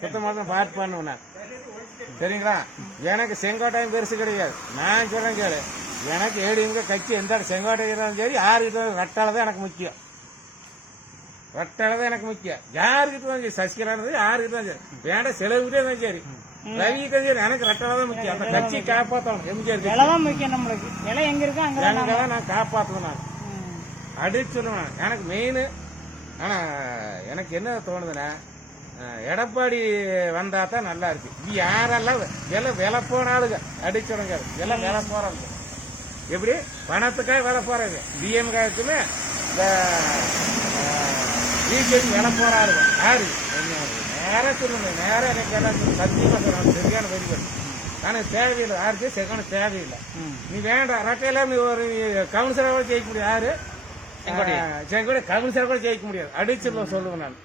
குத்தமாக பாட்டு பண்ணுவேன் நான். சரிங்களா? எனக்கு செங்கோட்டையும் பெருசு கிடையாது. நான் சொல்றேன் கேளு, எனக்கு ஏடிஎம்கே கட்சி எந்த செங்கோட்டை இருந்தாலும் சரி, யாருக்கிட்ட ரெட்டால தான் எனக்கு முக்கியம். ரெட்டால தான் எனக்கு முக்கியம். யாருக்கிட்ட தான் சரி, சசிகலா யாருக்கிட்ட தான் சரி, வேண்டாம் செலவுக்கிட்டே தான் சரி, ரவிக்கிட்ட சரி, எனக்கு ரெட்டால தான் முக்கியம். அந்த கட்சியை காப்பாற்றணும். எம்ஜிஆர் முக்கியம் நம்மளுக்கு. இலை எங்க இருக்கோ அங்கதான் நான் காப்பாற்றுவேன். நான் அடிச்சு சொல்லுவேன். எனக்கு மெயின். ஆனா எனக்கு என்ன தோணுதுன்னா, எடப்பாடி வந்தா தான் நல்லா இருக்கு. இது யாரெல்லாம் விலை போனாலுங்க அடிச்சுடுங்க, எல்லாம் விலை போறாங்க. எப்படி பணத்துக்காக விலை போறாங்க. டிஎம்காக்குமே இந்த பிஜேபி விலை போறாருங்க. யாரு நேரம் சொல்லுங்க, நேரம் எனக்கு எல்லாம் சத்தியமா சொல்லுவாங்க. சரியான வரி எனக்கு தேவையில்லை. யாருக்கு செகண்ட் தேவையில்லை. நீ வேண்டாம் ரெட்டையில நீ ஒரு கவுன்சிலரோட ஜெயிக்க முடியாது. யாரு செங்கோட்டை கவுன்சிலர் கூட ஜெயிக்க முடியாது. அடிச்சு சொல்லுவேன் நான்.